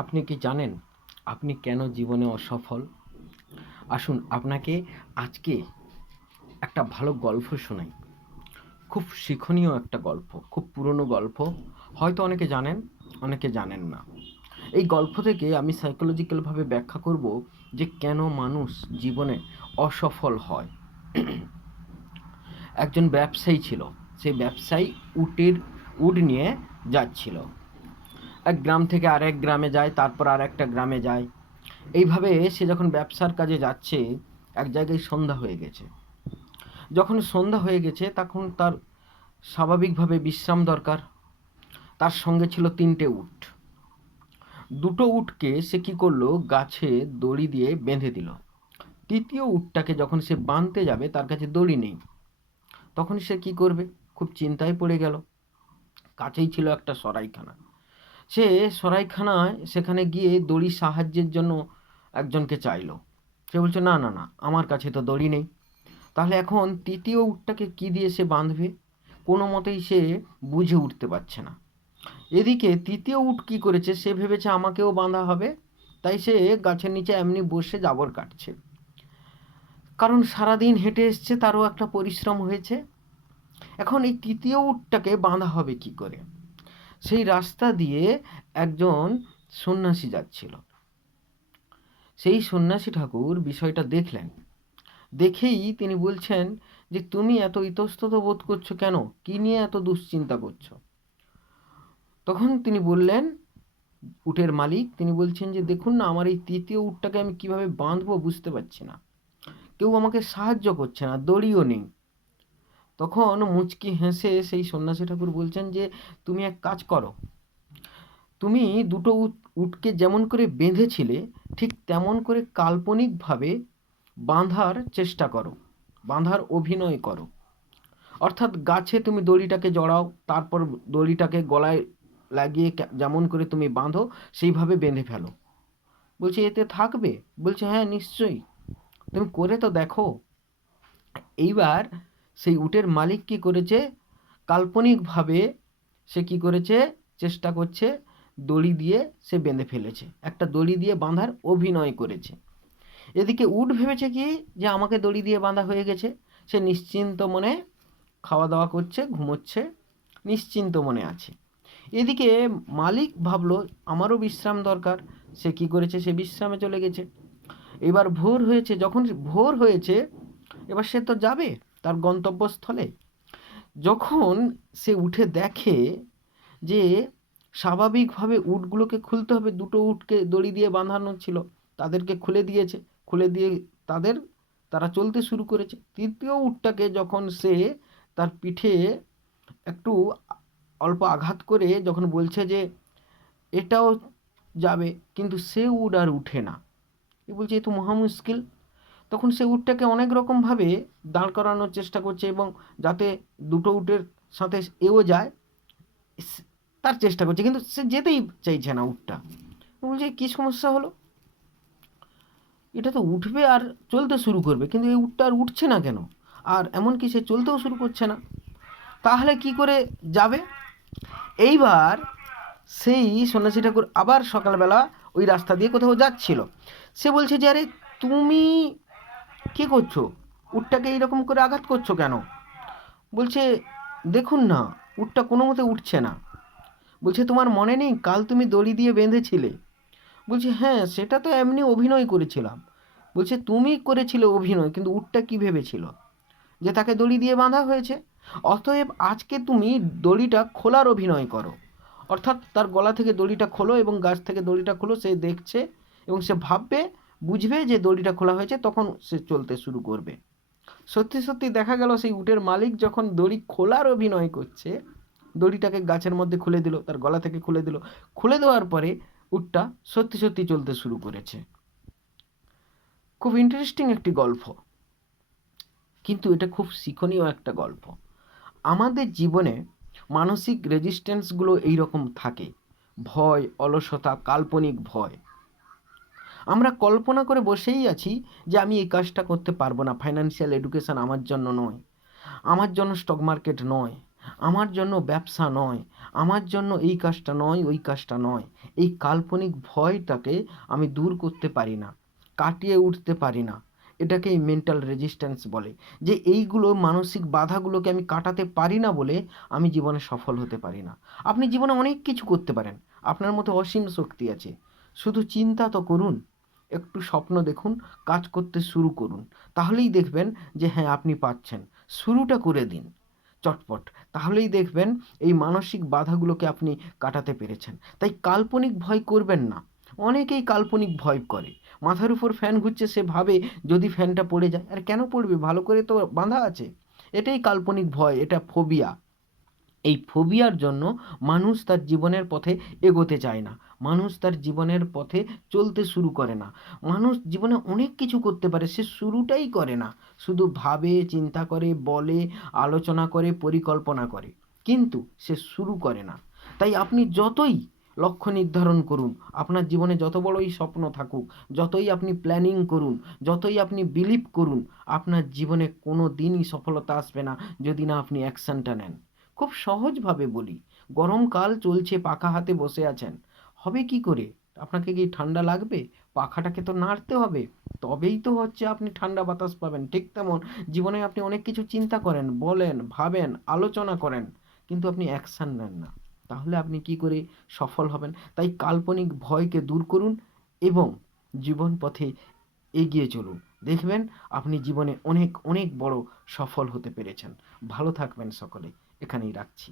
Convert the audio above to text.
আপনি কি জানেন আপনি কেন জীবনে অসফল? আসুন আপনাকে আজকে একটা ভালো গল্প শোনাই। খুব শিক্ষণীয় একটা গল্প, খুব পুরনো গল্প। হয়তো অনেকে জানেন, অনেকে জানেন না। এই গল্প থেকে আমি সাইকোলজিক্যালভাবে ব্যাখ্যা করব যে কেন মানুষ জীবনে অসফল হয়। একজন ব্যবসায়ী ছিল। সেই ব্যবসায়ী উট নিয়ে যাচ্ছিল। এক গ্রাম থেকে আরেক গ্রামে যায়, তারপর আরেকটা গ্রামে যায়। এইভাবে সে যখন ব্যবসার কাজে যাচ্ছে, এক জায়গায় সন্ধ্যা হয়ে গেছে। যখন সন্ধ্যা হয়ে গেছে তখন তার স্বাভাবিকভাবে বিশ্রাম দরকার। তার সঙ্গে ছিল ৩টে উট। দুটো উটকে সে কী করলো, গাছে দড়ি দিয়ে বেঁধে দিল। তৃতীয় উটটাকে যখন সে বাঁধতে যাবে তার কাছে দড়ি নেই। তখন সে কী করবে, খুব চিন্তায় পড়ে গেল। কাছেই ছিল একটা সরাইখানা। সে সরাইখানায় সেখানে গিয়ে দড়ি সাহায্যের জন্য একজনকে চাইলো। সে বলছে, না না না, আমার কাছে তো দড়ি নেই। তাহলে এখন তৃতীয় উটটাকে কী দিয়ে সে বাঁধবে? কোনো মতেই সে বুঝে উঠতে পারছে না। এদিকে তৃতীয় উট কী করেছে, সে ভেবেছে আমাকেও বাঁধা হবে, তাই সে গাছের নিচে এমনি বসে জাবর কাটছে। কারণ সারাদিন হেঁটে এসছে, তারও একটা পরিশ্রম হয়েছে। এখন এই তৃতীয় উটটাকে বাঁধা হবে কি করে? সেই রাস্তা দিয়ে একজন সন্ন্যাসী যাচ্ছিল। সেই সন্ন্যাসী ঠাকুর বিষয়টা দেখলেন। দেখেই তিনি বলছেন যে, তুমি এত ইতস্তত বোধ করছো কেন? কি নিয়ে এত দুশ্চিন্তা করছো? তখন তিনি বললেন, উটের মালিক তিনি বলছেন যে, দেখুন না, আমার এই তৃতীয় উটটাকে আমি কিভাবে বাঁধবো বুঝতে পারছি না। কেউ আমাকে সাহায্য করছে না, দড়িও নেই। তখন মুচকি হেসে সেই সন্ন্যাসী ঠাকুর বলছেন যে, তুমি এক কাজ করো, তুমি দুটো উটকে যেমন করে বেঁধেছিলে ঠিক তেমন করে কাল্পনিকভাবে বাঁধার চেষ্টা করো, বাঁধার অভিনয় করো। অর্থাৎ গাছে তুমি দড়িটাকে জড়াও, তারপর দড়িটাকে গলায় লাগিয়ে যেমন করে তুমি বাঁধো সেইভাবে বেঁধে ফেলো। বলছে, এতে থাকবে? বলছে, হ্যাঁ নিশ্চয়ই, তুমি করে তো দেখো। এইবার সেই উটের মালিক কি করেছে, কাল্পনিকভাবে সে কি করেছে, চেষ্টা করছে, দড়ি দিয়ে সে বেঁধে ফেলেছে, একটা দড়ি দিয়ে বাঁধার অভিনয় করেছে। এদিকে উট ভেবেছে কি যে আমাকে দড়ি দিয়ে বাঁধা হয়ে গেছে। সে নিশ্চিন্ত মনে খাওয়া দাওয়া করছে, ঘুমোচ্ছে, নিশ্চিন্ত মনে আছে। এদিকে মালিক ভাবলো আমারও বিশ্রাম দরকার। সে কি করেছে, সে বিশ্রামে চলে গেছে। এবার ভোর হয়েছে, যখন ভোর হয়েছে এবার সে তো যাবে তার গন্তব্যস্থলে। যখন সে উঠে দেখে যে স্বাভাবিকভাবে উটগুলোকে খুলতে হবে, দুটো উটকে দড়ি দিয়ে বাঁধানো ছিল, তাদেরকে খুলে দিয়েছে। খুলে দিয়ে তাদের তারা চলতে শুরু করেছে। তৃতীয় উটটাকে যখন সে তার পিঠে একটু অল্প আঘাত করে যখন বলছে যে এটাও যাবে, কিন্তু সে উট আর উঠে না। এ বলছে, এ তো মহা মুশকিল। তখন সে উটটাকে অনেক রকমভাবে দাঁড় করানোর চেষ্টা করছে এবং যাতে দুটো উটের সাথে এও যায় তার চেষ্টা করছে, কিন্তু সে যেতেই চাইছে না উটটা। বলছে, কী সমস্যা হলো? এটা তো উঠবে আর চলতে শুরু করবে, কিন্তু এই উটটা আর উঠছে না কেন? আর এমনকি সে চলতেও শুরু করছে না। তাহলে কি করে যাবে? এইবার সেই সন্ন্যাসী ঠাকুর আবার সকালবেলা ওই রাস্তা দিয়ে কোথাও যাচ্ছিল। সে বলছে যে, আরে তুমি কি করছো, উটটাকে এইরকম করে আঘাত করছো কেন? বলছে, দেখুন না, উটটা কোনো মতে উঠছে না। বলছে, তোমার মনে নেই কাল তুমি দড়ি দিয়ে বেঁধেছিলে? বলছে, হ্যাঁ সেটা তো এমনি অভিনয় করেছিলাম। বলছে, তুমি করেছিলে অভিনয়, কিন্তু উটটা কি ভেবেছিল যে তাকে দড়ি দিয়ে বাঁধা হয়েছে? অতএব আজকে তুমি দড়িটা খোলার অভিনয় করো। অর্থাৎ তার গলা থেকে দড়িটা খোলো এবং গাছ থেকে দড়িটা খোলো। সে দেখছে এবং সে ভাববে, বুঝবে যে দড়িটা খোলা হয়েছে, তখন সে চলতে শুরু করবে। সত্যি সত্যি দেখা গেল সেই উটের মালিক যখন দড়ি খোলার অভিনয় করছে, দড়িটাকে গাছের মধ্যে খুলে দিল, তার গলা থেকে খুলে দিল। খুলে দেওয়ার পরে উটটা সত্যি সত্যি চলতে শুরু করেছে। খুব ইন্টারেস্টিং একটি গল্প, কিন্তু এটা খুব শিক্ষণীয় একটা গল্প। আমাদের জীবনে মানসিক রেজিস্ট্যান্সগুলো এইরকম থাকে। ভয়, অলসতা, কাল্পনিক ভয়। আমরা কল্পনা করে বসেই আছি যে আমি এই কাজটা করতে পারবো না, ফাইন্যান্সিয়াল এডুকেশন আমার জন্য নয়, আমার জন্য স্টক মার্কেট নয়, আমার জন্য ব্যবসা নয়, আমার জন্য এই কাজটা নয়, ওই কাজটা নয়। এই কাল্পনিক ভয়টাকে আমি দূর করতে পারি না, কাটিয়ে উঠতে পারি না। এটাকেই মেন্টাল রেজিস্ট্যান্স বলে। যে এইগুলো মানসিক বাধাগুলোকে আমি কাটাতে পারি না বলে আমি জীবনে সফল হতে পারি না। আপনি জীবনে অনেক কিছু করতে পারেন, আপনার মধ্যে অসীম শক্তি আছে। শুধু চিন্তা তো করুন, একটু স্বপ্ন দেখুন, কাজ করতে শুরু করুন। তাহলেই দেখবেন যে হ্যাঁ, আপনি পাচ্ছেন। শুরুটা করে দিন চটপট। তাহলেই দেখবেন এই মানসিক বাধাগুলোকে আপনি কাটাতে পেরেছেন। তাই কাল্পনিক ভয় করবেন না। অনেকেই কাল্পনিক ভয় করে। মাথার উপর ফ্যান ঘুরছে, সে ভাবে যদি ফ্যানটা পড়ে যায়। আর কেন পড়বে? ভালো করে তো বাঁধা আছে। এটাই কাল্পনিক ভয়, এটা ফোবিয়া। এই ফোবিয়ার জন্য মানুষ তার জীবনের পথে এগোতে চায় না। মানুষ তার জীবনের পথে চলতে শুরু করে না। মানুষ জীবনে অনেক কিছু করতে পারে, সে শুরুটাই করে না। শুধু ভাবে, চিন্তা করে, বলে, আলোচনা করে, পরিকল্পনা করে, কিন্তু সে শুরু করে না। তাই আপনি যতই লক্ষ্য নির্ধারণ করুন, আপনার জীবনে যত বড়ই স্বপ্ন থাকুক, যতই আপনি প্ল্যানিং করুন, যতই আপনি বিলিভ করুন, আপনার জীবনে কোনো দিনই সফলতা আসবে না যদি না আপনি অ্যাকশনটা নেন। খুব সহজভাবে বলি, গরমকাল চলছে, পাখা হাতে বসে আছেন, হবে কি করে? আপনাকে কি ঠান্ডা লাগবে? পাখাটাকে তো নাড়তে হবে, তবেই তো হচ্ছে আপনি ঠান্ডা বাতাস পাবেন। ঠিক তেমন জীবনে আপনি অনেক কিছু চিন্তা করেন, বলেন, ভাবেন, আলোচনা করেন, কিন্তু আপনি অ্যাকশন নেন না। তাহলে আপনি কি করে সফল হবেন? তাই কাল্পনিক ভয়কে দূর করুন এবং জীবন পথে এগিয়ে চলুন। দেখবেন আপনি জীবনে অনেক অনেক বড় সফল হতে পেরেছেন। ভালো থাকবেন সকলে। এখানেই রাখছি।